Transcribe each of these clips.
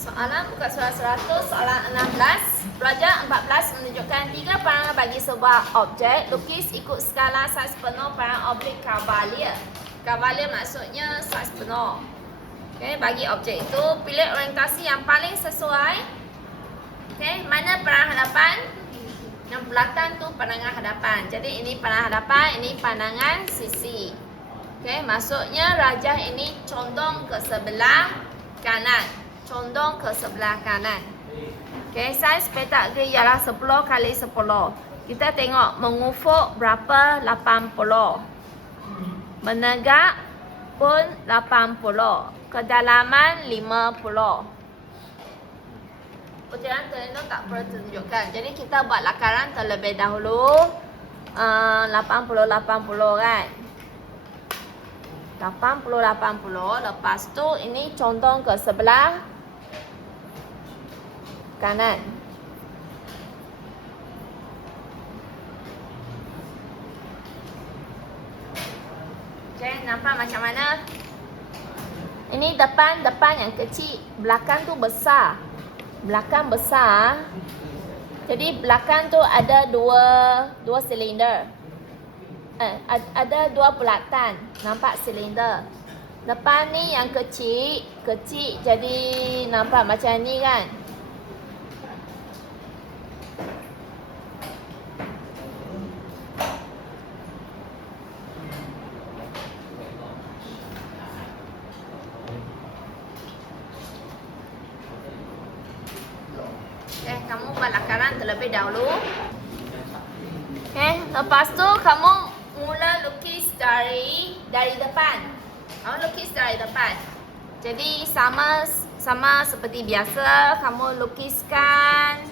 Soalan buka soalan 100, soalan 16. Pelajar 14 menunjukkan 3 perangai bagi sebuah objek. Lukis ikut skala saiz penuh perangai objek Cavalier. Cavalier maksudnya saiz penuh. Okay, bagi objek itu, pilih orientasi yang paling sesuai. Okay, mana perangai hadapan? Yang belakang tu pandangan hadapan. Jadi ini pandangan hadapan, ini pandangan sisi. Okay, maksudnya rajah ini condong ke sebelah kanan. Condong ke sebelah kanan. Okay, saiz petak dia ialah 10 kali 10. Kita tengok mengufuk berapa? 80. Menegak pun 80. Kedalaman 50. Ujian terlindung tak perlu tunjukkan. Jadi kita buat lakaran terlebih dahulu. 80-80 kan. 80-80. Lepas tu ini condong ke sebelah kanan. Okay, nampak macam mana? Ini depan yang kecil, belakang tu besar. Belakang besar. Jadi belakang tu ada dua silinder. Ada dua bulatan. Nampak silinder. Depan ni yang kecil, jadi nampak macam ni kan? Kamu buat lakaran terlebih dahulu. Okay, lepas tu kamu mula lukis dari depan. Kamu lukis dari depan. Jadi sama seperti biasa, kamu lukiskan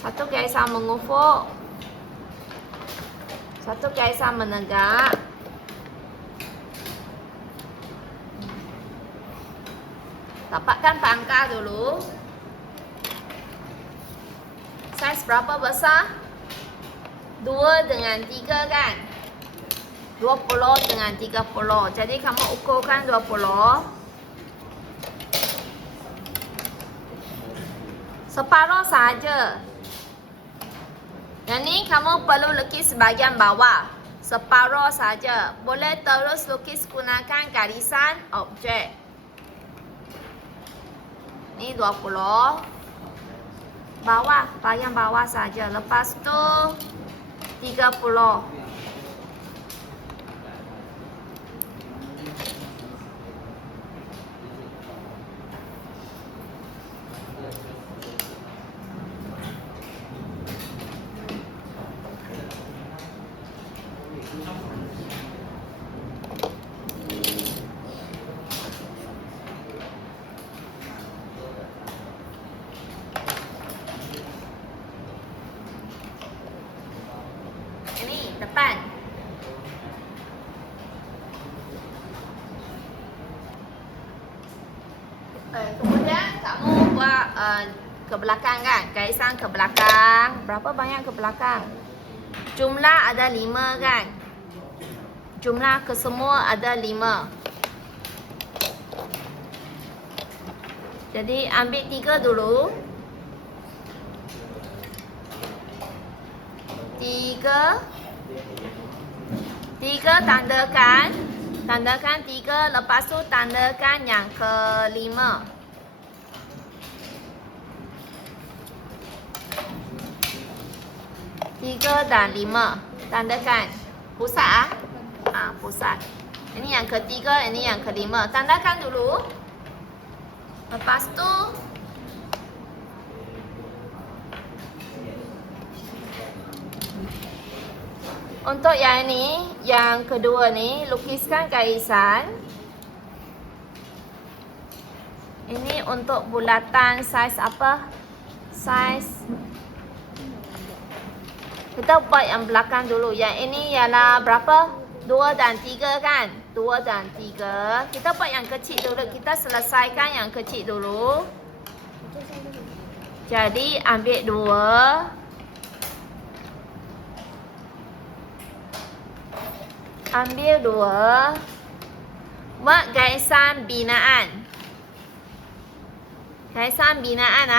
satu garisan mengufuk, satu garisan menegak. Dapatkan pangkal dulu. Saiz berapa besar? 2 dengan 3 kan? 20 dengan 30. Jadi kamu ukurkan 20. Separuh saja. Yang ni kamu perlu lukis bahagian bawah. Separuh saja. Boleh terus lukis gunakan garisan objek. Ni 20. Bawah, bahagian bawah saja. Lepas tu 30. Depan. Kemudian kamu buat ke belakang kan? Garisan ke belakang. Berapa banyak ke belakang? Jumlah ada 5 kan? Jumlah kesemua ada 5. Jadi ambil 3 dulu. 3 tandakan 3, lepas tu tandakan yang ke-5. 3 dan 5 tandakan pusat pusat. Ini yang ke-3, ini yang ke-5. Tandakan dulu. Lepas tu untuk yang ini, yang kedua ni, lukiskan garisan. Ini untuk bulatan saiz apa? Saiz. Kita buat yang belakang dulu. Yang ini ialah berapa? 2 dan 3 kan? 2 dan 3. Kita buat yang kecil dulu. Kita selesaikan yang kecil dulu. Jadi ambil 2. Ambil 2. Buat garisan binaan. Garisan binaan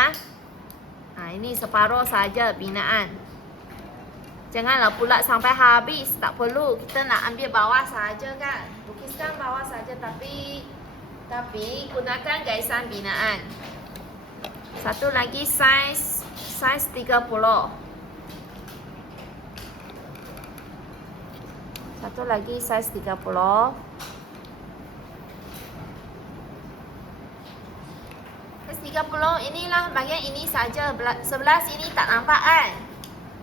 ini separuh saja binaan. Janganlah pula sampai habis, tak perlu. Kita nak ambil bawah saja kan. Lukiskan bawah saja tapi gunakan garisan binaan. Satu lagi saiz 30. Satu lagi saiz 30. Saiz 30 inilah bahagian ini saja. Sebelah sini tak nampak kan?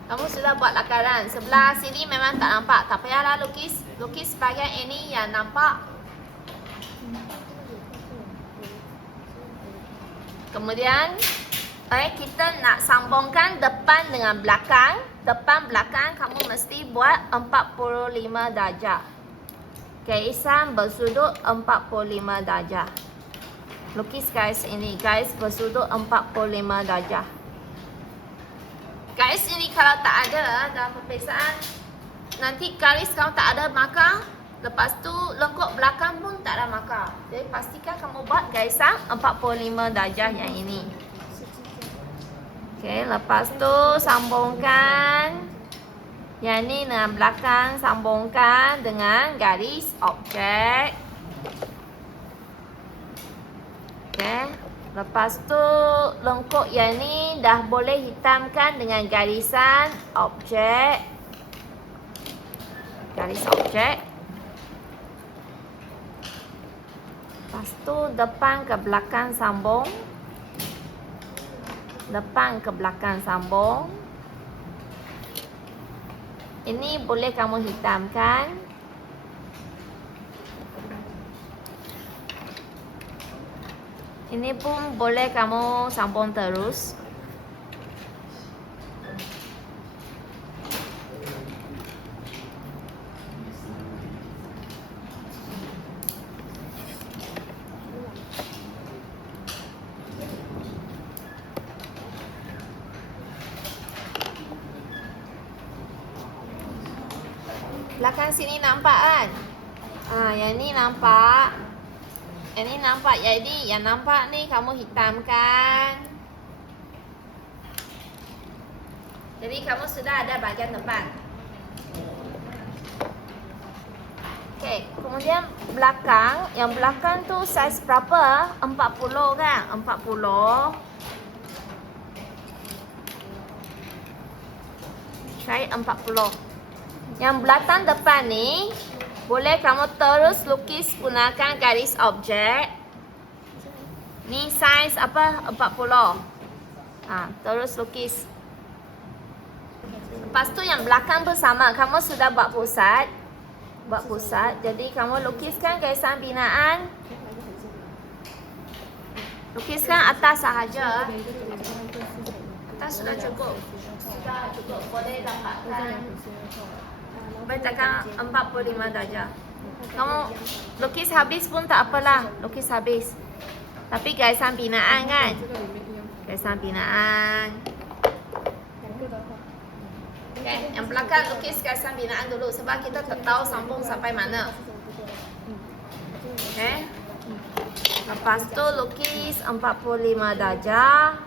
Kamu sudah buat lakaran. Sebelah sini memang tak nampak. Tak payahlah lukis. Lukis bahagian ini yang nampak. Kemudian kita nak sambungkan depan dengan belakang. Depan belakang kamu mesti buat 45 darjah. Garisan bersudut 45 darjah. Lukis garis ini. Garis bersudut 45 darjah. Garis ini kalau tak ada dalam peperiksaan, nanti garis kamu tak ada markah, lepas tu lengkuk belakang pun tak ada markah. Jadi pastikan kamu buat garisan 45 darjah yang ini. Okey, lepas tu sambungkan yang ni dengan belakang, sambungkan dengan garis objek. Okey. Lepas tu lengkuk yang ni dah boleh hitamkan dengan garisan objek. Garis objek. Lepas tu depan ke belakang sambung. Depan ke belakang sambung. Ini boleh kamu hitamkan. Ini pun boleh kamu sambung terus. Belakang sini nampak kan? Yang ni nampak. Yang ni nampak. Jadi yang nampak ni kamu hitamkan. Jadi kamu sudah ada bahagian depan. Okey, kemudian belakang. Yang belakang tu saiz berapa? 40 kan? 40. Saiz 40. Yang belakang depan ni boleh kamu terus lukis gunakan garis objek. Ni saiz apa? 40. Terus lukis. Lepas tu yang belakang pun sama. Kamu sudah buat pusat. Jadi kamu lukiskan garisan binaan. Lukiskan atas sahaja. Atas sudah cukup. Boleh dapatkan. Boleh tekan 45 darjah. Kamu lukis habis pun tak apalah. Lukis habis. Tapi garisan binaan kan? Garisan binaan. Okay. Yang belakang lukis garisan binaan dulu. Sebab kita tak tahu sambung sampai mana. Okay. Lepas tu lukis 45 darjah.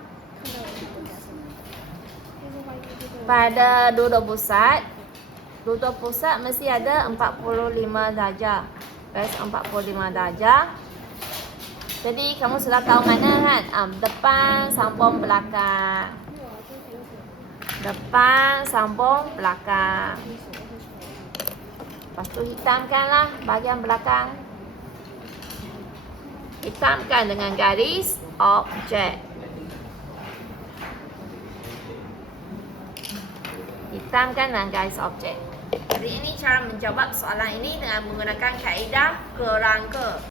Pada duduk pusat. Duduk pusat mesti ada 45 darjah. Garis 45 darjah. Jadi kamu sudah tahu mana kan? Depan sambung belakang. Depan sambung belakang. Lepas tu hitamkanlah bahagian belakang. Hitamkan dengan garis objek. Hitamkan dengan garis objek. Jadi ini cara menjawab soalan ini dengan menggunakan kaedah kerangka.